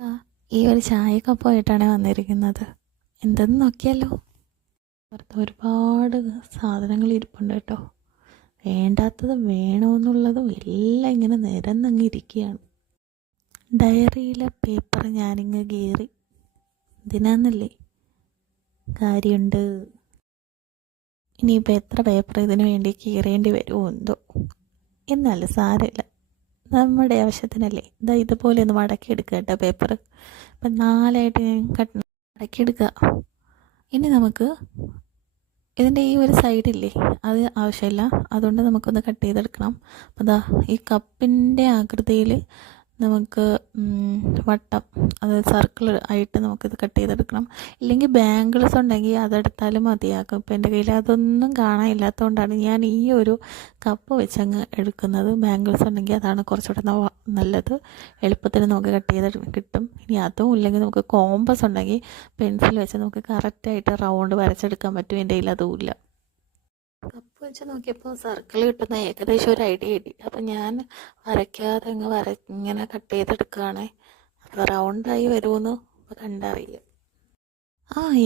ആ, ഈ ഒരു ചായക്കപ്പമായിട്ടാണ് വന്നിരിക്കുന്നത്. എന്തെന്ന് നോക്കിയാലോ. പുറത്ത് ഒരുപാട് സാധനങ്ങൾ ഇരിപ്പുണ്ട് കേട്ടോ. വേണ്ടാത്തതും വേണമെന്നുള്ളതും എല്ലാം ഇങ്ങനെ നിരന്നങ്ങ് ഇരിക്കുകയാണ്. ഡയറിയിലെ പേപ്പർ ഞാനിങ്ങ് കീറി. ഇതിനാന്നല്ലേ കാര്യമുണ്ട്. ഇനിയിപ്പോൾ എത്ര പേപ്പർ ഇതിനു വേണ്ടി കീറേണ്ടി വരുമോ എന്തോ. എന്നാലും സാരമില്ല, നമ്മുടെ ആവശ്യത്തിനല്ലേ. ഇതുപോലെ ഒന്ന് മടക്കിയെടുക്കുക കേട്ടോ പേപ്പർ. ഇപ്പം 4ആയിട്ട് ഞാൻ മടക്കിയെടുക്കുക. ഇനി നമുക്ക് ഇതിൻ്റെ ഈ ഒരു സൈഡില്ലേ, അത് ആവശ്യമില്ല. അതുകൊണ്ട് നമുക്കൊന്ന് കട്ട് ചെയ്തെടുക്കണം. അപ്പോൾ ദാ ഈ കപ്പിൻ്റെ ആകൃതിയിൽ നമുക്ക് വട്ടം, അതായത് സർക്കിൾ ആയിട്ട് നമുക്കിത് കട്ട് ചെയ്തെടുക്കണം. ഇല്ലെങ്കിൽ ബാംഗിൾസ് ഉണ്ടെങ്കിൽ അതെടുത്താലും മതിയാകും. ഇപ്പം എൻ്റെ കയ്യിൽ അതൊന്നും കാണാനില്ലാത്തതുകൊണ്ടാണ് ഞാൻ ഈ ഒരു കപ്പ് വെച്ചങ്ങ് എടുക്കുന്നത്. ബാംഗിൾസ് ഉണ്ടെങ്കിൽ അതാണ് കുറച്ചുകൂടെ നല്ലത്. എളുപ്പത്തിന് നമുക്ക് കട്ട് ചെയ്ത് കിട്ടും. ഇനി അതും ഇല്ലെങ്കിൽ നമുക്ക് കോമ്പസ് ഉണ്ടെങ്കിൽ പെൻസിൽ വെച്ച് നമുക്ക് കറക്റ്റായിട്ട് റൗണ്ട് വരച്ചെടുക്കാൻ പറ്റും. എൻ്റെ കയ്യിൽ അതും ഇല്ല. കപ്പ് വെച്ച് നോക്കിയപ്പോൾ സർക്കിൾ കിട്ടുന്ന ഏകദേശം ഒരു ഐഡിയ കിട്ടി. അപ്പം ഞാൻ വരയ്ക്കാതെ ഇങ്ങനെ കട്ട് ചെയ്തെടുക്കുകയാണ്. അത് റൗണ്ടായി വരുമെന്ന് കണ്ടറിയാം.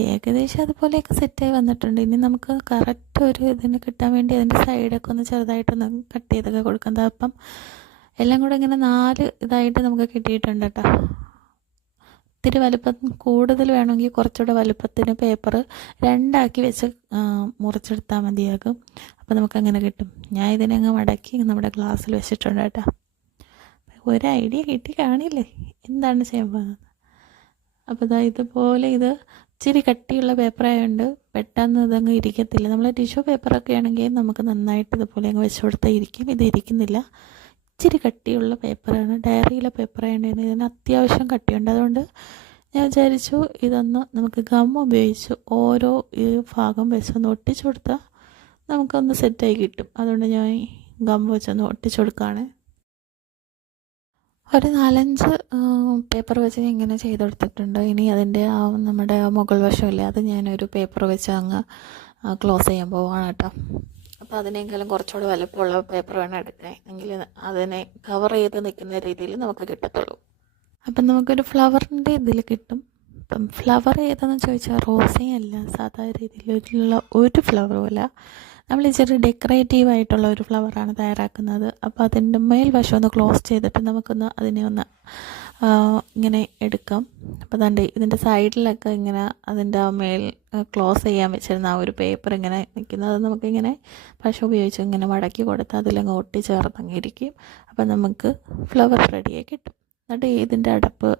ഏകദേശം അതുപോലെയൊക്കെ സെറ്റായി വന്നിട്ടുണ്ട്. ഇനി നമുക്ക് കറക്റ്റ് ഒരു ഇതിന് കിട്ടാൻ വേണ്ടി അതിൻ്റെ സൈഡൊക്കെ ഒന്ന് ചെറുതായിട്ടൊന്ന് കട്ട് ചെയ്തൊക്കെ കൊടുക്കുന്നത്. അപ്പം എല്ലാം കൂടെ ഇങ്ങനെ 4 ഇതായിട്ട് നമുക്ക് കിട്ടിയിട്ടുണ്ട് കേട്ടോ. ഇത്തിരി വലുപ്പം കൂടുതൽ വേണമെങ്കിൽ കുറച്ചുകൂടെ വലുപ്പത്തിന് പേപ്പർ 2ആക്കി വെച്ച് മുറിച്ചെടുത്താൽ മതിയാകും. അപ്പോൾ നമുക്കങ്ങനെ കിട്ടും. ഞാൻ ഇതിനങ്ങ് മടക്കി നമ്മുടെ ഗ്ലാസ്സിൽ വെച്ചിട്ടുണ്ട് കേട്ടോ. ഒരു ഐഡിയ കിട്ടി കാണില്ലേ എന്താണ് ചെയ്യാൻ പോകുന്നത്. അപ്പോൾ ഇതുപോലെ ഇത് ഇച്ചിരി കട്ടിയുള്ള പേപ്പറായതുകൊണ്ട് പെട്ടെന്ന് ഇതങ്ങ് ഇരിക്കത്തില്ല. നമ്മൾ ടിഷ്യൂ പേപ്പറൊക്കെ ആണെങ്കിൽ നമുക്ക് നന്നായിട്ട് ഇതുപോലെ അങ്ങ് വെച്ച് കൊടുത്താൽ ഇരിക്കും. ഇത് ഇരിക്കുന്നില്ല. ഇച്ചിരി കട്ടിയുള്ള പേപ്പറാണ്. ഡയറിയിലെ പേപ്പറായതുകൊണ്ട് ഇതിന് അത്യാവശ്യം കട്ടിയുണ്ട്. അതുകൊണ്ട് ഞാൻ വിചാരിച്ചു ഇതൊന്ന് നമുക്ക് ഗം ഉപയോഗിച്ച് ഓരോ ഈ ഭാഗം വെച്ചൊന്ന് ഒട്ടിച്ചു കൊടുത്താൽ നമുക്കൊന്ന് സെറ്റായി കിട്ടും. അതുകൊണ്ട് ഞാൻ ഗം വെച്ചൊന്ന് ഒട്ടിച്ചു കൊടുക്കുകയാണ്. ഒരു 4-5 പേപ്പർ വെച്ച് ഇങ്ങനെ ചെയ്തെടുത്തിട്ടുണ്ട്. ഇനി അതിൻ്റെ നമ്മുടെ മുകൾ വശമില്ലേ, അത് ഞാനൊരു പേപ്പർ വെച്ച് അങ്ങ് ക്ലോസ് ചെയ്യാൻ പോവാണ് കേട്ടോ. അപ്പോൾ അതിനേക്കാളും കുറച്ചുകൂടെ വലുപ്പമുള്ള പേപ്പർ വേണം എടുക്കാൻ. എങ്കിൽ അതിനെ കവർ ചെയ്ത് നിൽക്കുന്ന രീതിയിൽ നമുക്ക് കിട്ടത്തുള്ളൂ. അപ്പം നമുക്കൊരു ഫ്ലവറിൻ്റെ ഇതിൽ കിട്ടും. അപ്പം ഫ്ലവർ ഏതാണെന്ന് ചോദിച്ചാൽ റോസയല്ല, സാധാരണ രീതിയിലുള്ള ഒരു ഫ്ലവറും അല്ല. നമ്മൾ ഇച്ചിരി ഡെക്കറേറ്റീവായിട്ടുള്ള ഒരു ഫ്ലവറാണ് തയ്യാറാക്കുന്നത്. അപ്പോൾ അതിൻ്റെ മേൽവശം ഒന്ന് ക്ലോസ് ചെയ്തിട്ട് നമുക്കൊന്ന് അതിനെ ഒന്ന് ഇങ്ങനെ എടുക്കാം. അപ്പോൾ അതുകൊണ്ട് ഇതിൻ്റെ സൈഡിലൊക്കെ ഇങ്ങനെ അതിൻ്റെ മേൽ ക്ലോസ് ചെയ്യാൻ വെച്ചിരുന്ന ആ ഒരു പേപ്പർ ഇങ്ങനെ നിൽക്കുന്നത് നമുക്കിങ്ങനെ പശ ഉപയോഗിച്ച് ഇങ്ങനെ മടക്കി കൊടുത്ത് അതിലങ്ങ് ഒട്ടിച്ചേർന്നങ്ങിരിക്കും. അപ്പോൾ നമുക്ക് ഫ്ലവർ റെഡിയായി കിട്ടും. എന്നിട്ട് ഇതിൻ്റെ അടപ്പ്